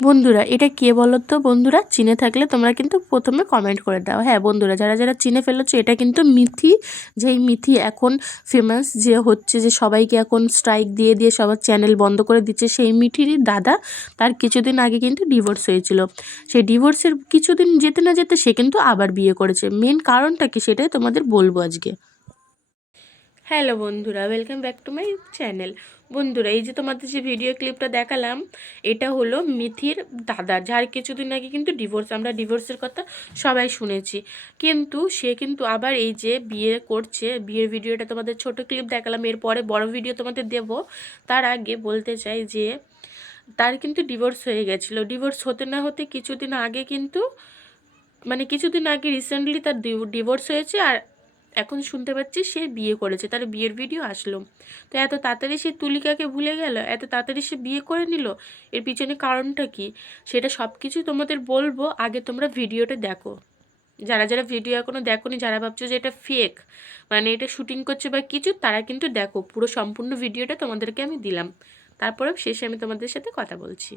বন্ধুরা এটা কে বলো তো? বন্ধুরা চিনে থাকলে তোমরা কিন্তু প্রথমে কমেন্ট করে দাও। হ্যাঁ বন্ধুরা, যারা যারা চিনে ফেলেছো, এটা কিন্তু মিথি। যেই মিথি এখন ফেমাস যে হচ্ছে, যে সবাইকে এখন স্ট্রাইক দিয়ে দিয়ে সবার চ্যানেল বন্ধ করে দিচ্ছে, সেই মিঠিরই দাদা। তার কিছুদিন আগে কিন্তু ডিভোর্স হয়েছিল। সেই ডিভোর্সের কিছুদিন যেতে না যেতে সে কিন্তু আবার বিয়ে করেছে। মেন কারণটা কি সেটাই তোমাদের বলবো আজকে। হ্যালো বন্ধুরা, welcome back to my channel. বন্ধুরা, এই যে তোমাদের যে ভিডিও ক্লিপটা দেখালাম, এটা হলো মিথির দাদা, যার কিছুদিন আগে কিন্তু ডিভোর্স। আমরা ডিভোর্সের কথা সবাই শুনেছি, কিন্তু সে কিন্তু আবার এই যে বিয়ে করছে। বিয়ের ভিডিওটা তোমাদের ছোট ক্লিপ দেখালাম, এরপরে বড় ভিডিও তোমাদের দেব। তার আগে বলতে চাই যে তার কিন্তু ডিভোর্স হয়ে গেছিলো। ডিভোর্স হতে না হতে কিছুদিন আগে কিন্তু, মানে কিছুদিন আগে রিসেন্টলি তার ডিভোর্স হয়েছে। আর এখন শুনতে পাচ্ছি সে বিয়ে করেছে, তার বিয়ের ভিডিও আসলো। তো এত তাড়াতাড়ি সে তুলিকাকে ভুলে গেল, এত তাড়াতাড়ি সে বিয়ে করে নিল, এর পিছনে কারণটা কি সেটা সব কিছু তোমাদের বলবো। আগে তোমরা ভিডিওটা দেখো। যারা যারা ভিডিও এখনও দেখোনি, যারা ভাবছো যে এটা ফেক, মানে এটা শুটিং করছে বা কিছু, তারা কিন্তু দেখো পুরো সম্পূর্ণ ভিডিওটা তোমাদেরকে আমি দিলাম। তারপরে শেষে আমি তোমাদের সাথে কথা বলছি।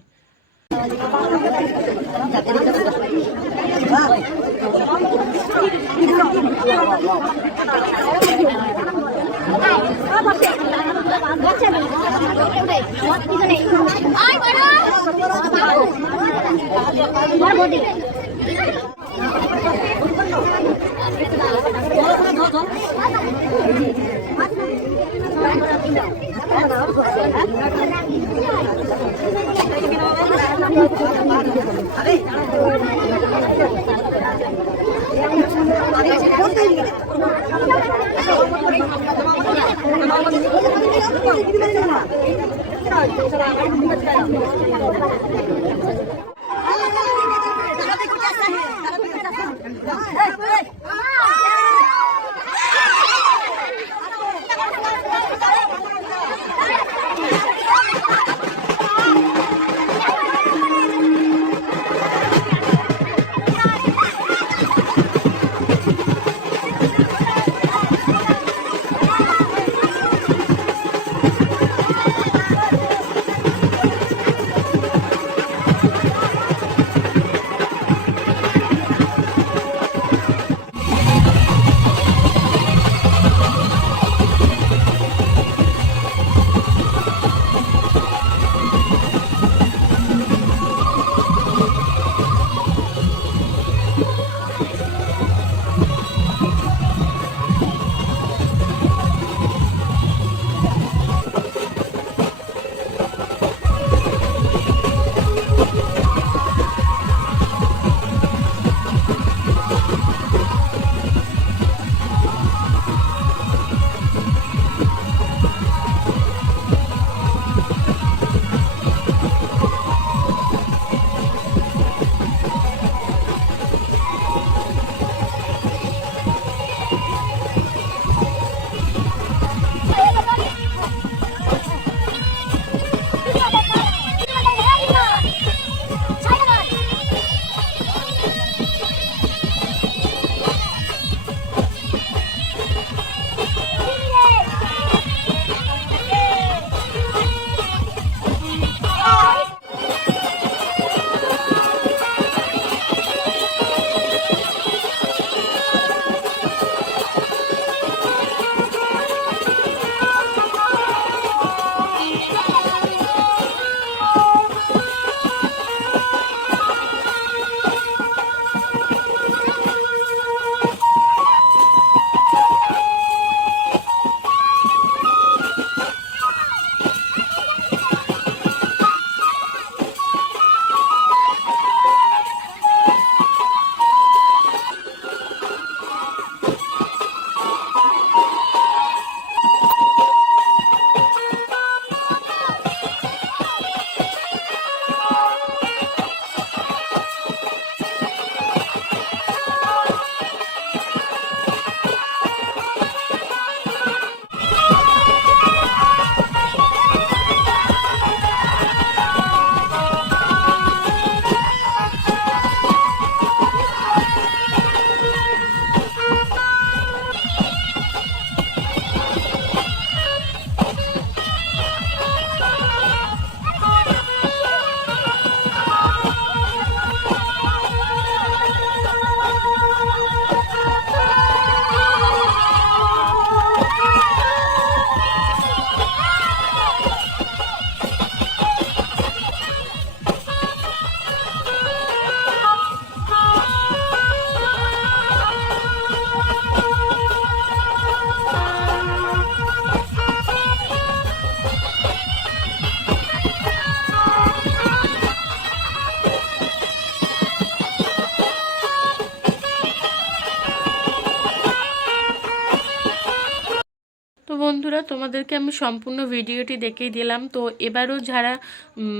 বন্ধুরা, তোমাদেরকে আমি সম্পূর্ণ ভিডিওটি দেখিয়ে দিলাম। তো এবারও যারা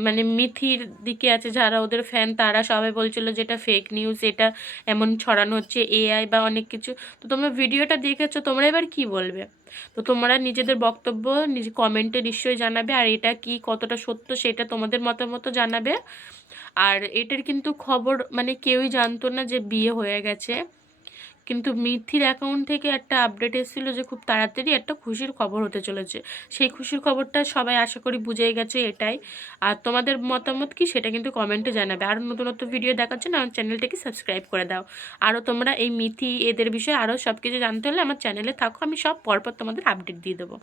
মানে মিথির দিকে আছে, যারা ওদের ফ্যান, তারা সবাই বলছিল যে এটা ফেক নিউজ, এটা এমন ছড়ানো হচ্ছে এআই বা অনেক কিছু। তো তোমরা ভিডিওটা দেখেছো, তোমরা এবার কি বলবে? তো তোমরা নিজেদের বক্তব্য নিজে কমেন্টে নিশ্চয়ই জানাবে, আর এটা কি কতটা সত্য সেটা তোমাদের মতামত জানাবে। আর এটার কিন্তু খবর মানে কেউই জানতো না যে বিয়ে হয়ে গেছে, কিন্তু মিথির অ্যাকাউন্ট থেকে একটা আপডেট এসেছিল যে খুব তাড়াতাড়ি একটা খুশির খবর হতে চলেছে। সেই খুশির খবরটা সবাই আশা করি বুঝেই গেছে এটাই। আর তোমাদের মতামত কি সেটা কিন্তু কমেন্টে জানাবে। আরও নতুন নতুন ভিডিও দেখার জন্য আমার চ্যানেলটাকে সাবস্ক্রাইব করে দাও। আরও তোমরা এই মিথি এদের বিষয়ে আরও সব কিছু জানতে হলে আমার চ্যানেলে থাকো, আমি সব পরপর তোমাদের আপডেট দিয়ে দেবো।